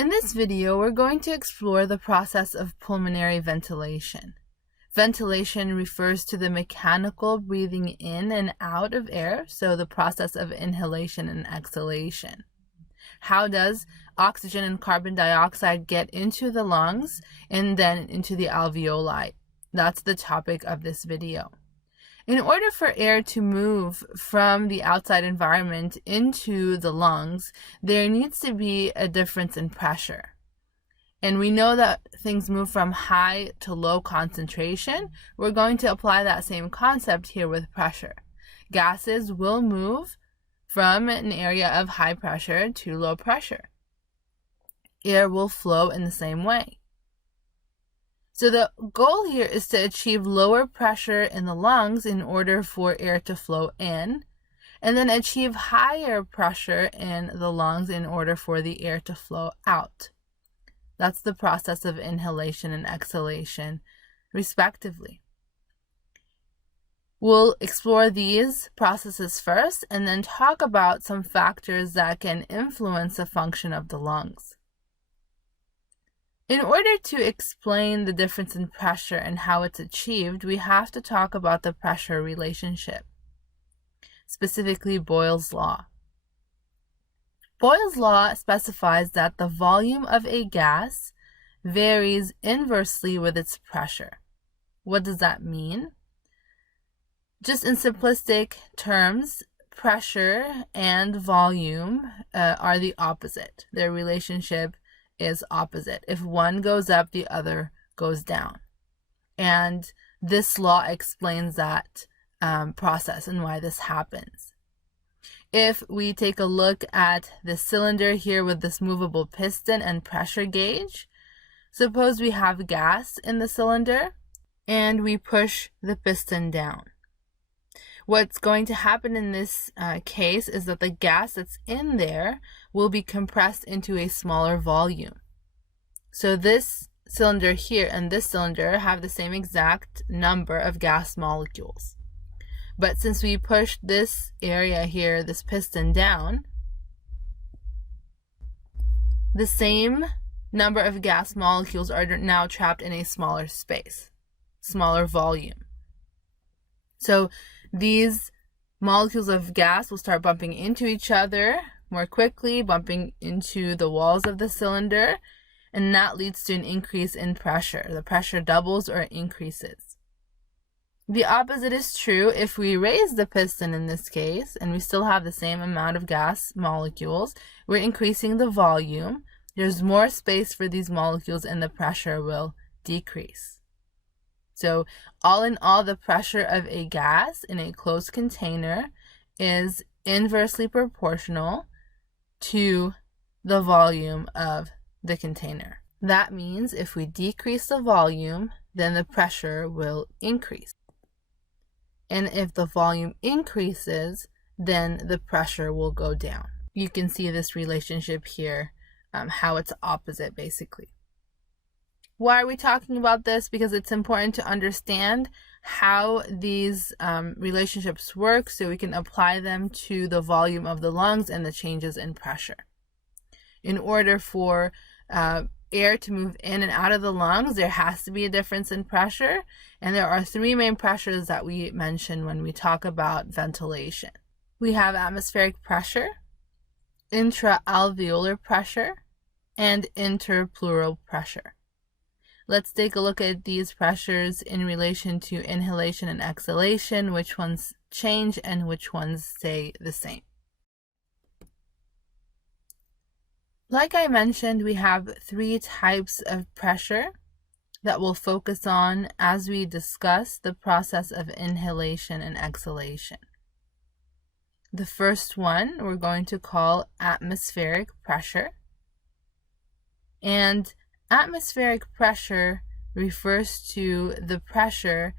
In this video, we're going to explore the process of pulmonary ventilation. Ventilation refers to the mechanical breathing in and out of air, so the process of inhalation and exhalation. How does oxygen and carbon dioxide get into the lungs and then into the alveoli? That's the topic of this video. In order for air to move from the outside environment into the lungs, there needs to be a difference in pressure. And we know that things move from high to low concentration. We're going to apply that same concept here with pressure. Gases will move from an area of high pressure to low pressure. Air will flow in the same way. So the goal here is to achieve lower pressure in the lungs in order for air to flow in, and then achieve higher pressure in the lungs in order for the air to flow out. That's the process of inhalation and exhalation, respectively. We'll explore these processes first and then talk about some factors that can influence the function of the lungs. In order to explain the difference in pressure and how it's achieved, we have to talk about the pressure relationship, specifically Boyle's law. Boyle's law specifies that the volume of a gas varies inversely with its pressure. What does that mean? Just in simplistic terms, pressure and volume are the opposite. Their relationship is opposite. If one goes up, the other goes down. And this law explains that process and why this happens. If we take a look at the cylinder here with this movable piston and pressure gauge, suppose we have gas in the cylinder and we push the piston down. What's going to happen in this case is that the gas that's in there will be compressed into a smaller volume. So this cylinder here and this cylinder have the same exact number of gas molecules. But since we pushed this area here, this piston down, the same number of gas molecules are now trapped in a smaller space, smaller volume. So these molecules of gas will start bumping into each other more quickly, bumping into the walls of the cylinder, and that leads to an increase in pressure. The pressure doubles or increases. The opposite is true if we raise the piston in this case, and we still have the same amount of gas molecules. We're increasing the volume. There's more space for these molecules and the pressure will decrease. So all in all, the pressure of a gas in a closed container is inversely proportional to the volume of the container. That means if we decrease the volume, then the pressure will increase. And if the volume increases, then the pressure will go down. You can see this relationship here, how it's opposite basically. Why are we talking about this? Because it's important to understand how these relationships work so we can apply them to the volume of the lungs and the changes in pressure. In order for air to move in and out of the lungs, there has to be a difference in pressure. And there are three main pressures that we mention when we talk about ventilation. We have atmospheric pressure, intraalveolar pressure, and interpleural pressure. Let's take a look at these pressures in relation to inhalation and exhalation, which ones change and which ones stay the same. Like I mentioned, we have three types of pressure that we'll focus on as we discuss the process of inhalation and exhalation. The first one we're going to call atmospheric pressure. And atmospheric pressure refers to the pressure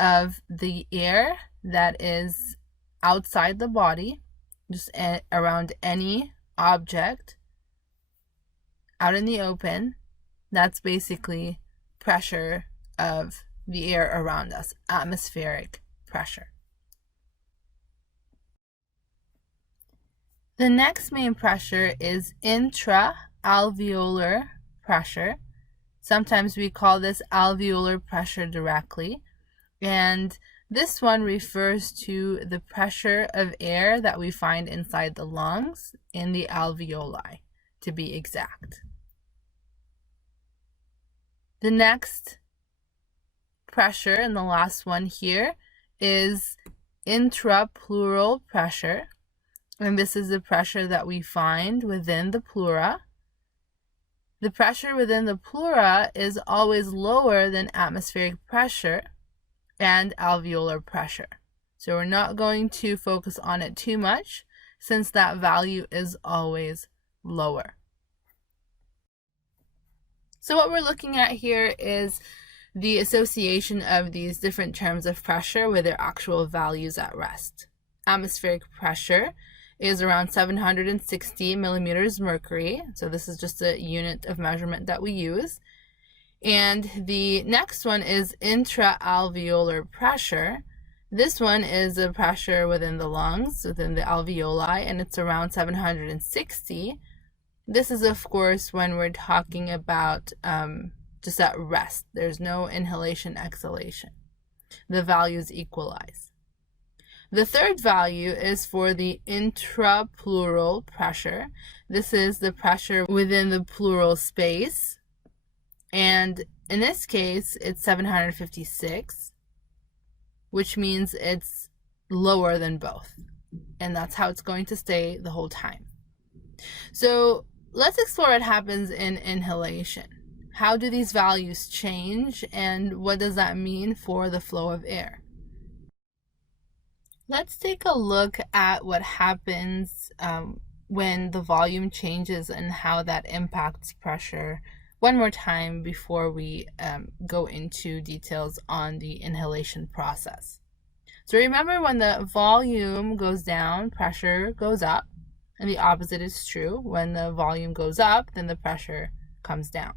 of the air that is outside the body, just around any object out in the open. That's basically pressure of the air around us, atmospheric pressure. The next main pressure is intraalveolar alveolar pressure. Sometimes we call this alveolar pressure directly. And this one refers to the pressure of air that we find inside the lungs in the alveoli, to be exact. The next pressure, and the last one here, is intrapleural pressure. And this is the pressure that we find within the pleura. The pressure within the pleura is always lower than atmospheric pressure and alveolar pressure. So we're not going to focus on it too much since that value is always lower. So what we're looking at here is the association of these different terms of pressure with their actual values at rest. Atmospheric pressure is around 760 millimeters mercury. So this is just a unit of measurement that we use. And the next one is intraalveolar pressure. This one is a pressure within the lungs, within the alveoli, and it's around 760. This is, of course, when we're talking about just at rest. There's no inhalation, exhalation. The values equalize. The third value is for the intrapleural pressure. This is the pressure within the pleural space. And in this case, it's 756, which means it's lower than both. And that's how it's going to stay the whole time. So let's explore what happens in inhalation. How do these values change, and what does that mean for the flow of air? Let's take a look at what happens when the volume changes and how that impacts pressure one more time before we go into details on the inhalation process. So remember, when the volume goes down, pressure goes up, and the opposite is true. When the volume goes up, then the pressure comes down.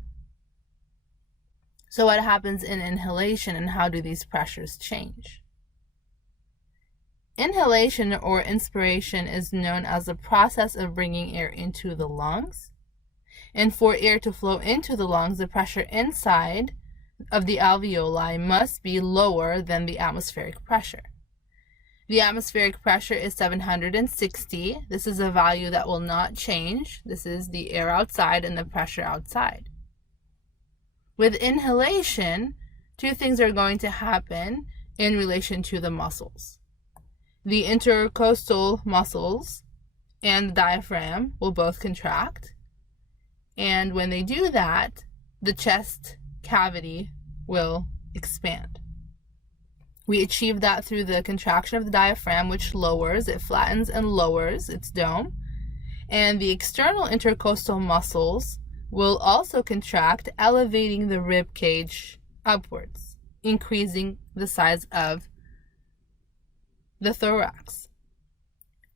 So what happens in inhalation, and how do these pressures change? Inhalation or inspiration is known as the process of bringing air into the lungs. And for air to flow into the lungs, the pressure inside of the alveoli must be lower than the atmospheric pressure. The atmospheric pressure is 760. This is a value that will not change. This is the air outside and the pressure outside. With inhalation, two things are going to happen in relation to the muscles. The intercostal muscles and the diaphragm will both contract. And when they do that, the chest cavity will expand. We achieve that through the contraction of the diaphragm, which lowers, it flattens and lowers its dome. And the external intercostal muscles will also contract, elevating the rib cage upwards, increasing the size of the thorax.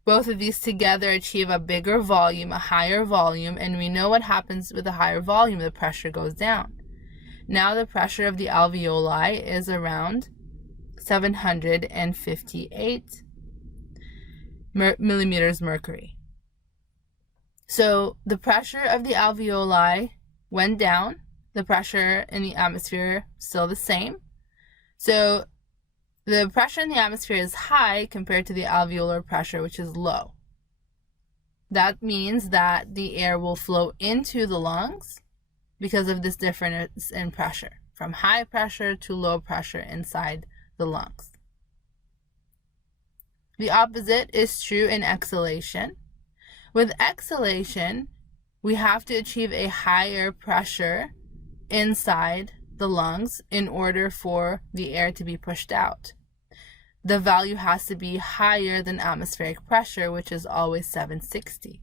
Both of these together achieve a bigger volume, a higher volume, and we know what happens with a higher volume. The pressure goes down. Now the pressure of the alveoli is around 758 millimeters mercury. So the pressure of the alveoli went down. The pressure in the atmosphere still the same. So the pressure in the atmosphere is high compared to the alveolar pressure, which is low. That means that the air will flow into the lungs because of this difference in pressure, from high pressure to low pressure inside the lungs. The opposite is true in exhalation. With exhalation, we have to achieve a higher pressure inside the lungs in order for the air to be pushed out. The value has to be higher than atmospheric pressure, which is always 760.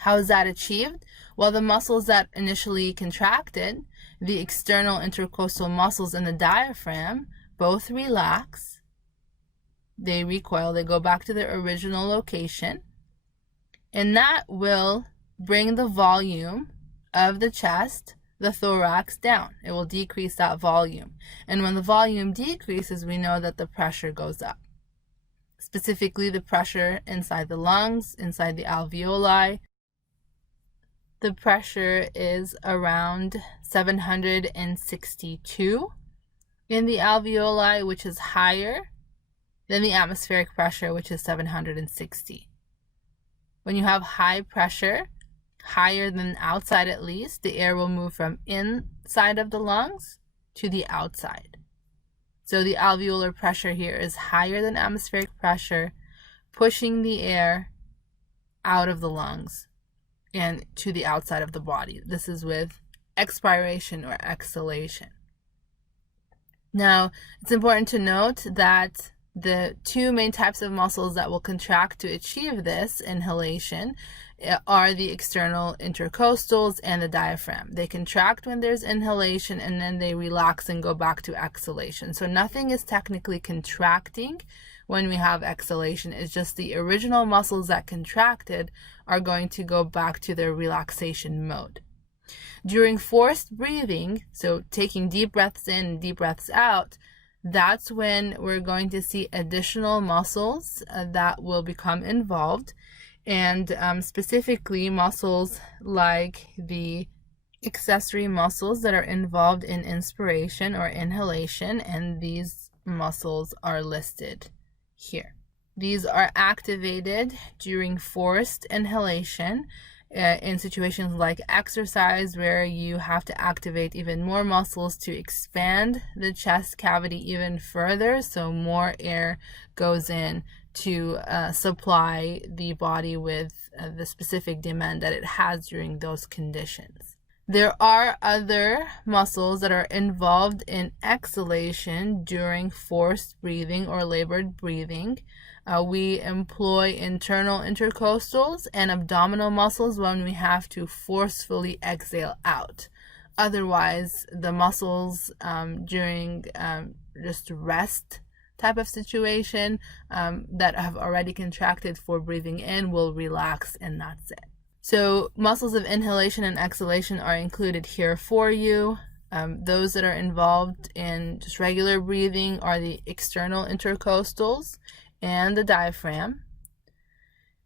How is that achieved? Well, the muscles that initially contracted, the external intercostal muscles and the diaphragm, both relax. They recoil, they go back to their original location. And that will bring the volume of the chest, the thorax, down. It will decrease that volume. And when the volume decreases, we know that the pressure goes up. Specifically, the pressure inside the lungs, inside the alveoli. the pressure is around 762 in the alveoli, which is higher than the atmospheric pressure, which is 760. When you have high pressure, higher than outside at least, the air will move from inside of the lungs to the outside. So the alveolar pressure here is higher than atmospheric pressure, pushing the air out of the lungs and to the outside of the body. This is with expiration or exhalation. Now, it's important to note that the two main types of muscles that will contract to achieve this inhalation are the external intercostals and the diaphragm. They contract when there's inhalation and then they relax and go back to exhalation. So nothing is technically contracting when we have exhalation. It's just the original muscles that contracted are going to go back to their relaxation mode. During forced breathing, so taking deep breaths in, deep breaths out, that's when we're going to see additional muscles that will become involved, and specifically muscles like the accessory muscles that are involved in inspiration or inhalation, and these muscles are listed here. These are activated during forced inhalation in situations like exercise, where you have to activate even more muscles to expand the chest cavity even further, so more air goes in to supply the body with the specific demand that it has during those conditions. There are other muscles that are involved in exhalation during forced breathing or labored breathing. We employ internal intercostals and abdominal muscles when we have to forcefully exhale out. Otherwise, the muscles during just rest type of situation that have already contracted for breathing in will relax, and that's it. So muscles of inhalation and exhalation are included here for you. Those that are involved in just regular breathing are the external intercostals and the diaphragm.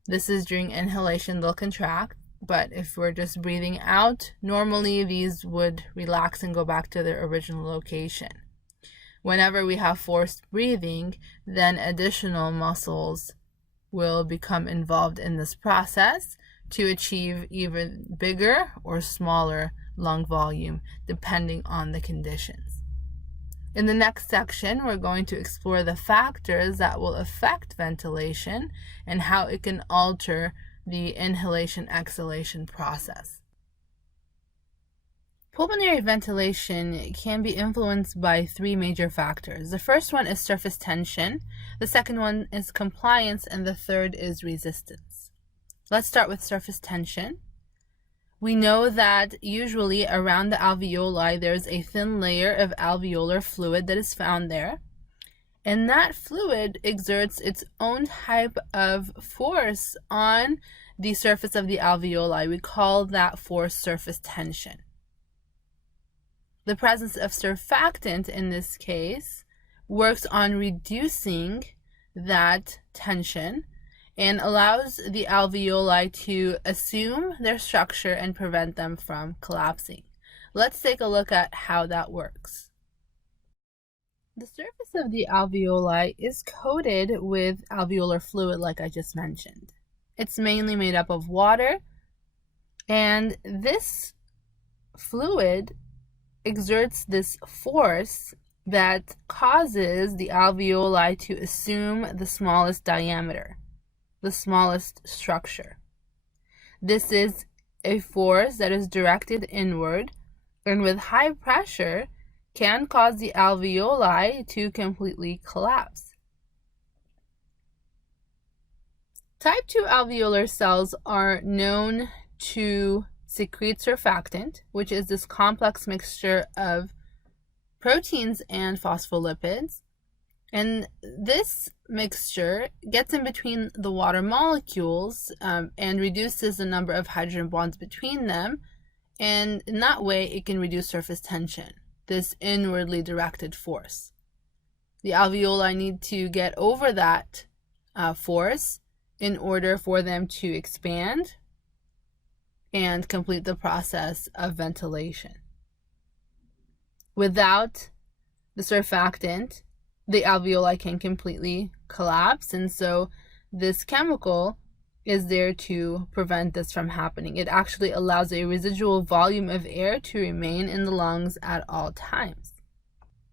This is during inhalation, they'll contract, but if we're just breathing out, normally these would relax and go back to their original location. Whenever we have forced breathing, then additional muscles will become involved in this process to achieve even bigger or smaller lung volume, depending on the conditions. In the next section, we're going to explore the factors that will affect ventilation and how it can alter the inhalation-exhalation process. Pulmonary ventilation can be influenced by three major factors. The first one is surface tension, the second one is compliance, and the third is resistance. Let's start with surface tension. We know that usually around the alveoli there's a thin layer of alveolar fluid that is found there, and that fluid exerts its own type of force on the surface of the alveoli. We call that force surface tension. The presence of surfactant in this case works on reducing that tension and allows the alveoli to assume their structure and prevent them from collapsing. Let's take a look at how that works. The surface of the alveoli is coated with alveolar fluid, like I just mentioned. It's mainly made up of water, and this fluid exerts this force that causes the alveoli to assume the smallest diameter, the smallest structure. This is a force that is directed inward and with high pressure can cause the alveoli to completely collapse. Type 2 alveolar cells are known to secrete surfactant, which is this complex mixture of proteins and phospholipids. And this mixture gets in between the water molecules and reduces the number of hydrogen bonds between them. And in that way, it can reduce surface tension, this inwardly directed force. The alveoli need to get over that force in order for them to expand and complete the process of ventilation. Without the surfactant, the alveoli can completely collapse, and so this chemical is there to prevent this from happening. It actually allows a residual volume of air to remain in the lungs at all times.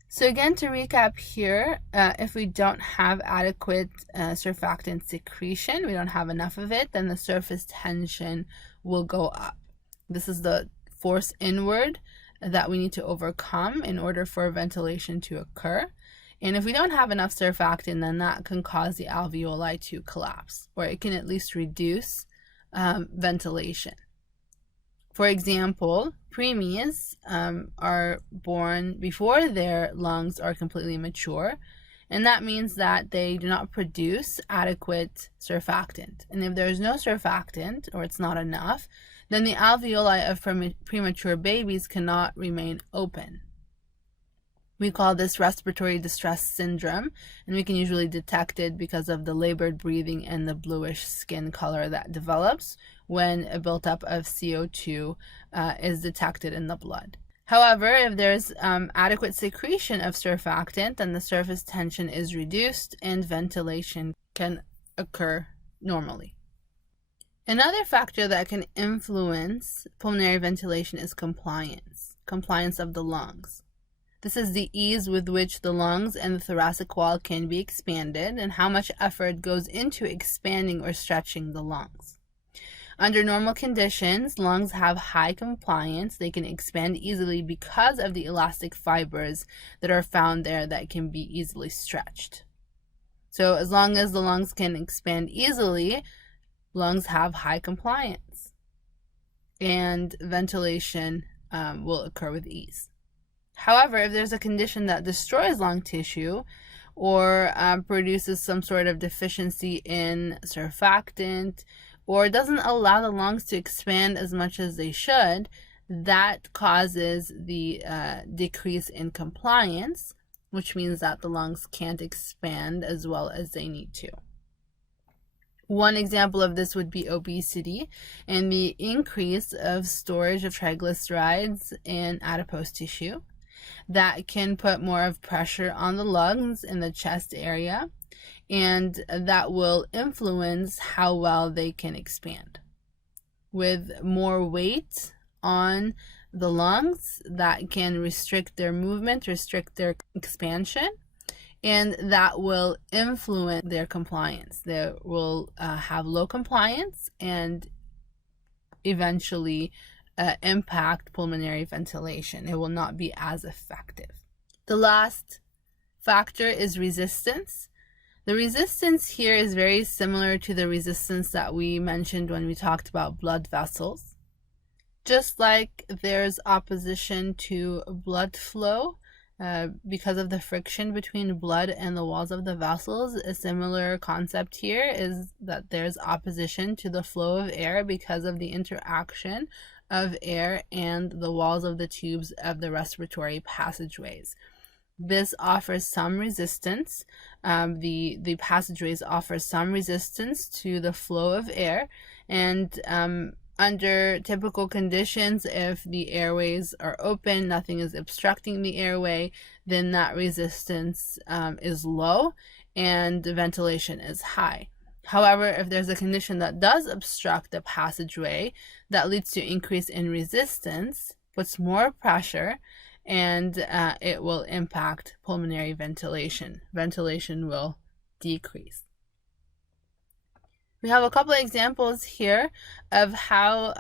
So again, to recap here, if we don't have adequate surfactant secretion, we don't have enough of it, then the surface tension will go up. This is the force inward that we need to overcome in order for ventilation to occur. And if we don't have enough surfactant, then that can cause the alveoli to collapse, or it can at least reduce ventilation. For example, preemies are born before their lungs are completely mature, and that means that they do not produce adequate surfactant. And if there is no surfactant, or it's not enough, then the alveoli of premature babies cannot remain open. We call this respiratory distress syndrome, and we can usually detect it because of the labored breathing and the bluish skin color that develops when a buildup of CO2 is detected in the blood. However, if there's adequate secretion of surfactant, then the surface tension is reduced and ventilation can occur normally. Another factor that can influence pulmonary ventilation is compliance of the lungs. This is the ease with which the lungs and the thoracic wall can be expanded and how much effort goes into expanding or stretching the lungs. Under normal conditions, lungs have high compliance. They can expand easily because of the elastic fibers that are found there that can be easily stretched. So as long as the lungs can expand easily, lungs have high compliance, and ventilation will occur with ease. However, if there's a condition that destroys lung tissue or produces some sort of deficiency in surfactant or doesn't allow the lungs to expand as much as they should, that causes the decrease in compliance, which means that the lungs can't expand as well as they need to. One example of this would be obesity and the increase of storage of triglycerides in adipose tissue. That can put more of pressure on the lungs in the chest area, and that will influence how well they can expand. With more weight on the lungs, that can restrict their movement, restrict their expansion, and that will influence their compliance. They will have low compliance and eventually impact pulmonary ventilation. It will not be as effective. The last factor is resistance. The resistance here is very similar to the resistance that we mentioned when we talked about blood vessels. Just like there's opposition to blood flow because of the friction between blood and the walls of the vessels, a similar concept here is that there's opposition to the flow of air because of the interaction of air and the walls of the tubes of the respiratory passageways. This offers some resistance. The passageways offer some resistance to the flow of air, and under typical conditions, if the airways are open, nothing is obstructing the airway, then that resistance is low and the ventilation is high. However, if there's a condition that does obstruct the passageway, that leads to increase in resistance, puts more pressure, and it will impact pulmonary ventilation. Ventilation will decrease. We have a couple of examples here of how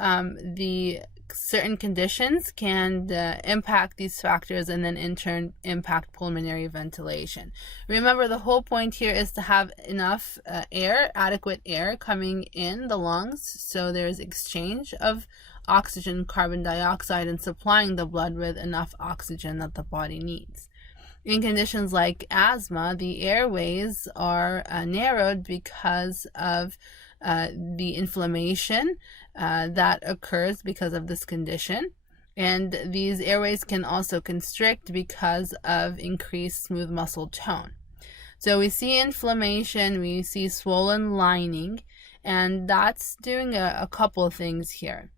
the certain conditions can impact these factors and then in turn impact pulmonary ventilation. Remember, the whole point here is to have enough air, adequate air coming in the lungs, so there's exchange of oxygen, carbon dioxide, and supplying the blood with enough oxygen that the body needs. In conditions like asthma, the airways are narrowed because of the inflammation that occurs because of this condition. And these airways can also constrict because of increased smooth muscle tone. So we see inflammation, we see swollen lining, and that's doing a couple of things here.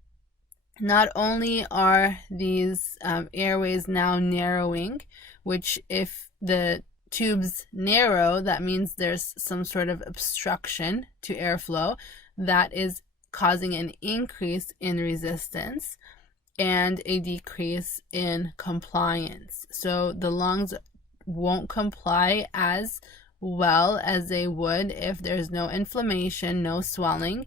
Not only are these airways now narrowing, which if the tubes narrow, that means there's some sort of obstruction to airflow that is causing an increase in resistance and a decrease in compliance. So the lungs won't comply as well as they would if there's no inflammation, no swelling,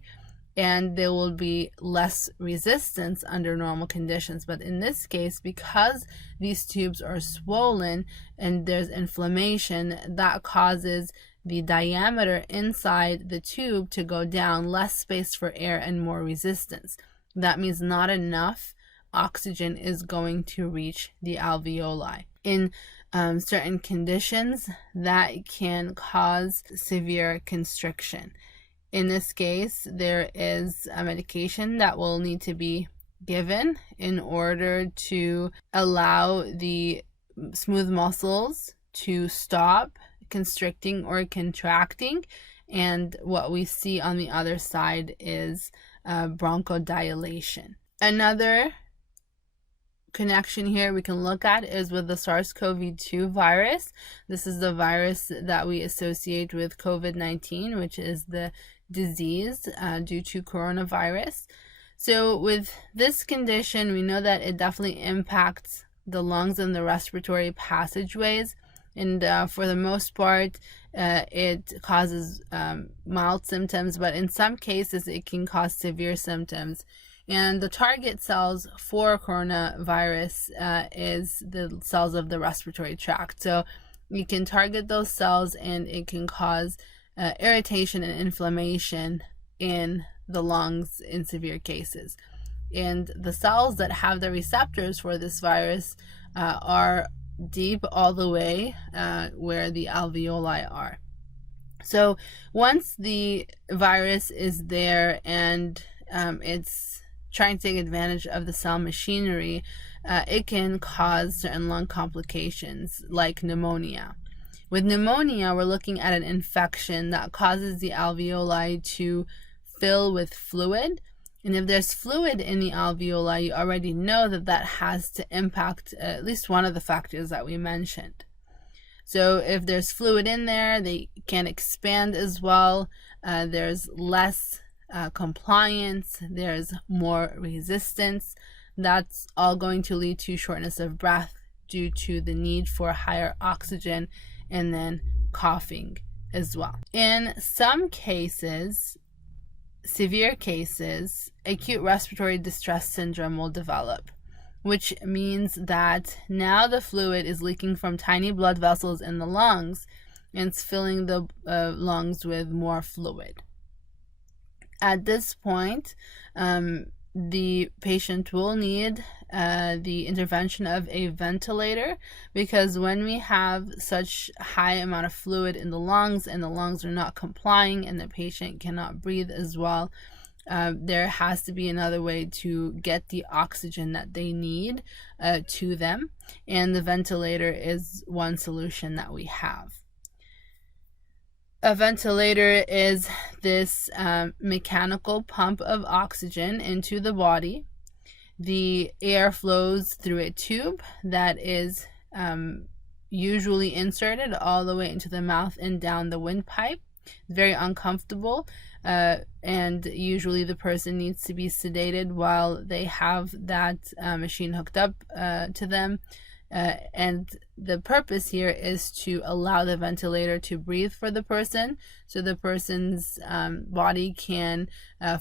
and there will be less resistance under normal conditions. But in this case, because these tubes are swollen and there's inflammation, that causes the diameter inside the tube to go down, less space for air and more resistance. That means not enough oxygen is going to reach the alveoli. In certain conditions, that can cause severe constriction. In this case, there is a medication that will need to be given in order to allow the smooth muscles to stop constricting or contracting. And what we see on the other side is bronchodilation. Another connection here we can look at is with the SARS-CoV-2 virus. This is the virus that we associate with COVID-19, which is the disease due to coronavirus. So with this condition, we know that it definitely impacts the lungs and the respiratory passageways. And for the most part, it causes mild symptoms, but in some cases, it can cause severe symptoms. And the target cells for coronavirus is the cells of the respiratory tract. So you can target those cells and it can cause irritation and inflammation in the lungs in severe cases. And the cells that have the receptors for this virus are deep all the way where the alveoli are. So once the virus is there and it's trying to take advantage of the cell machinery, it can cause certain lung complications like pneumonia. With pneumonia, we're looking at an infection that causes the alveoli to fill with fluid. And if there's fluid in the alveoli, you already know that that has to impact at least one of the factors that we mentioned. So if there's fluid in there, they can expand as well. There's less compliance, there's more resistance. That's all going to lead to shortness of breath due to the need for higher oxygen, and then coughing as well. In some cases, severe cases, acute respiratory distress syndrome will develop, which means that now the fluid is leaking from tiny blood vessels in the lungs and it's filling the lungs with more fluid. At this point, the patient will need the intervention of a ventilator, because when we have such high amount of fluid in the lungs and the lungs are not complying and the patient cannot breathe as well, there has to be another way to get the oxygen that they need to them, and the ventilator is one solution that we have. A ventilator is this mechanical pump of oxygen into the body. The air flows through a tube that is usually inserted all the way into the mouth and down the windpipe. Very uncomfortable, and usually the person needs to be sedated while they have that machine hooked up to them. And the purpose here is to allow the ventilator to breathe for the person, so the person's body can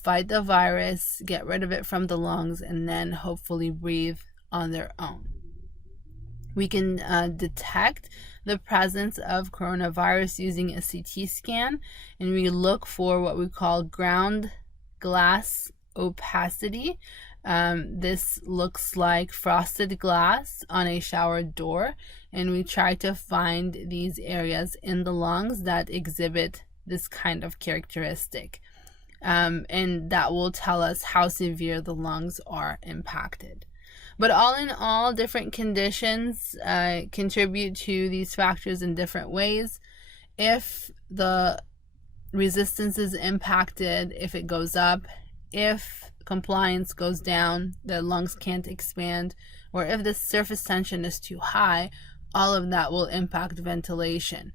fight the virus, get rid of it from the lungs, and then hopefully breathe on their own. We can detect the presence of coronavirus using a CT scan, and we look for what we call ground glass opacity. This looks like frosted glass on a shower door, and we try to find these areas in the lungs that exhibit this kind of characteristic, and that will tell us how severe the lungs are impacted. But all in all, different conditions contribute to these factors in different ways. If the resistance is impacted, if it goes up, if compliance goes down, the lungs can't expand, or if the surface tension is too high, all of that will impact ventilation.